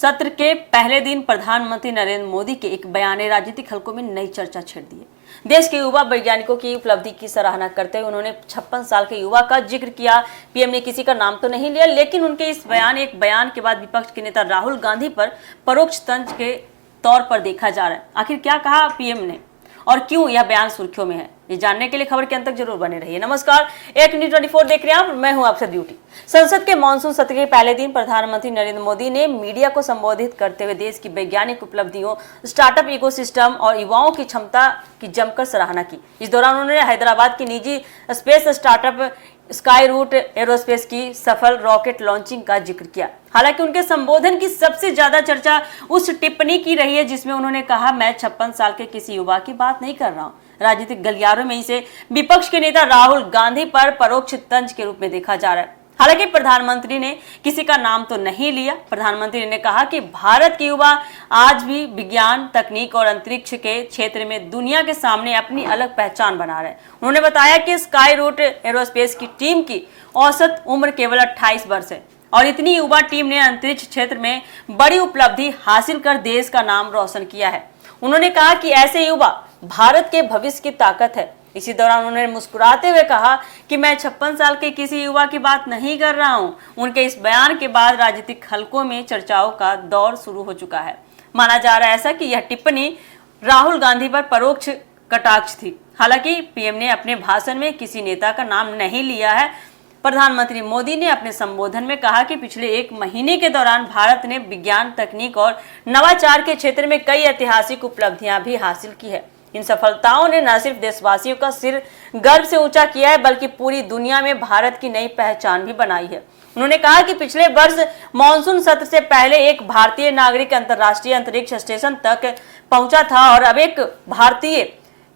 सत्र के पहले दिन प्रधानमंत्री नरेंद्र मोदी के एक बयान ने राजनीतिक हलकों में नई चर्चा छेड़ दी है। देश के युवा वैज्ञानिकों की उपलब्धि की सराहना करते हुए उन्होंने 56 साल के युवा का जिक्र किया। पीएम ने किसी का नाम तो नहीं लिया, लेकिन उनके इस बयान के बाद विपक्ष के नेता राहुल गांधी पर परोक्ष तंज के तौर पर देखा जा रहा है। आखिर क्या कहा पीएम ने और क्यों यह बयान सुर्खियों में है, ये जानने के लिए खबर के अंत तक जरूर बने रहिए। नमस्कार, एक न्यूज़ 24 देख रहे हैं आप, मैं हूं आपसे ड्यूटी। संसद के मानसून सत्र के पहले दिन प्रधानमंत्री नरेंद्र मोदी ने मीडिया को संबोधित करते हुए देश की वैज्ञानिक उपलब्धियों, स्टार्टअप इकोसिस्टम और युवाओं की क्षमता की जमकर सराहना की। इस दौरान उन्होंने हैदराबाद की निजी space startup Skyroot Aerospace की सफल रॉकेट लॉन्चिंग का जिक्र किया। हालांकि उनके संबोधन की सबसे ज्यादा चर्चा उस टिप्पणी की रही है जिसमें उन्होंने कहा, मैं 56 साल के किसी युवा की बात नहीं कर रहा हूं। राजनीतिक गलियारों में इसे विपक्ष के नेता राहुल गांधी पर परोक्ष तंज के रूप में देखा जा रहा है। हालांकि प्रधानमंत्री ने किसी का नाम तो नहीं लिया। प्रधानमंत्री ने कहा कि भारत के युवा आज भी विज्ञान, तकनीक और अंतरिक्ष के क्षेत्र में दुनिया के सामने अपनी अलग पहचान बना रहे हैं। उन्होंने बताया कि स्काई रूट एरोस्पेस की टीम की औसत उम्र केवल 28 वर्ष है और इतनी युवा टीम ने अंतरिक्ष क्षेत्र में बड़ी उपलब्धि हासिल कर देश का नाम रोशन किया है। उन्होंने कहा कि ऐसे युवा भारत के भविष्य की ताकत है। इसी दौरान उन्होंने मुस्कुराते हुए कहा कि मैं 56 साल के किसी युवा की बात नहीं कर रहा हूं। उनके इस बयान के बाद राजनीतिक हलकों में चर्चाओं का दौर शुरू हो चुका है। माना जा रहा है ऐसा कि यह टिप्पणी राहुल गांधी पर परोक्ष कटाक्ष थी। हालांकि पीएम ने अपने भाषण में किसी नेता का नाम नहीं लिया है। प्रधानमंत्री मोदी ने अपने संबोधन में कहा कि पिछले एक महीने के दौरान भारत ने विज्ञान, तकनीक और नवाचार के क्षेत्र में कई ऐतिहासिक उपलब्धियां भी हासिल की है। इन सफलताओं ने न सिर्फ देशवासियों का सिर गर्व से ऊंचा किया है, बल्कि पूरी दुनिया में भारत की नई पहचान भी बनाई है। उन्होंने कहा कि पिछले वर्ष मानसून सत्र से पहले एक भारतीय नागरिक अंतर्राष्ट्रीय अंतरिक्ष स्टेशन तक पहुंचा था और अब एक भारतीय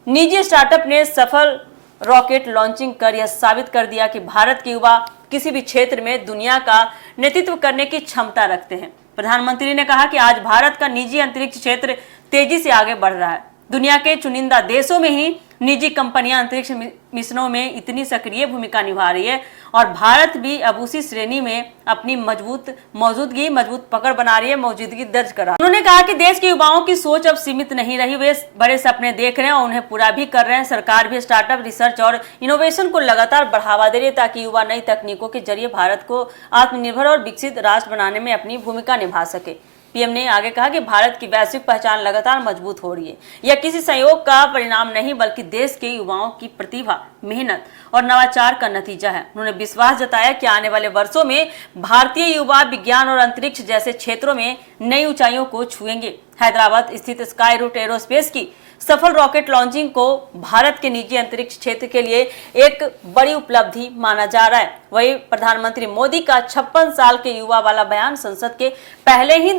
निजी स्टार्टअप ने सफल रॉकेट लॉन्चिंग कर यह साबित कर दिया कि भारत के युवा किसी भी क्षेत्र में दुनिया का नेतृत्व करने की क्षमता रखते हैं। प्रधानमंत्री ने कहा कि आज भारत का निजी अंतरिक्ष क्षेत्र तेजी से आगे बढ़ रहा है। दुनिया के चुनिंदा देशों में ही निजी कंपनियां अंतरिक्ष मिशनों में इतनी सक्रिय भूमिका निभा रही है और भारत भी अब उसी श्रेणी में अपनी मजबूत पकड़ बना रही है, मौजूदगी दर्ज करा। उन्होंने कहा कि देश के युवाओं की सोच अब सीमित नहीं रही, वे बड़े सपने देख रहे हैं और उन्हें पूरा भी कर रहे हैं। सरकार भी स्टार्टअप, रिसर्च और इनोवेशन को लगातार बढ़ावा दे रही है ताकि युवा नई तकनीकों के जरिए भारत को आत्मनिर्भर और विकसित राष्ट्र बनाने में अपनी भूमिका निभा सके। पीएम ने आगे कहा कि भारत की वैश्विक पहचान लगातार मजबूत हो रही है। यह किसी संयोग का परिणाम नहीं, बल्कि देश के युवाओं की प्रतिभा, मेहनत और नवाचार का नतीजा है। उन्होंने विश्वास जताया कि आने वाले वर्षों में भारतीय युवा विज्ञान और अंतरिक्ष जैसे क्षेत्रों में नई ऊंचाइयों को छुएंगे। हैदराबाद स्थित स्काई रूट एरोस्पेस की सफल रॉकेट लॉन्चिंग को भारत के निजी अंतरिक्ष क्षेत्र के लिए एक बड़ी उपलब्धि माना जा रहा है। वही प्रधानमंत्री मोदी का 56 साल के युवा वाला बयान संसद के पहले ही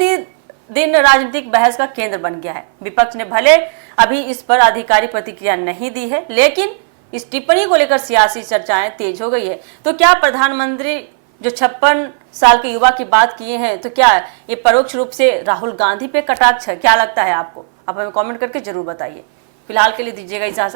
दिन राजनीतिक बहस का केंद्र बन गया है। विपक्ष ने भले अभी इस पर आधिकारिक प्रतिक्रिया नहीं दी है, लेकिन इस टिप्पणी को लेकर सियासी चर्चाएं तेज हो गई है। तो क्या प्रधानमंत्री जो 56 साल के युवा की बात किए हैं, तो क्या ये परोक्ष रूप से राहुल गांधी पे कटाक्ष है? क्या लगता है आपको? आप हमें कमेंट करके जरूर बताइए। फिलहाल के लिए दीजिएगा इजाजत।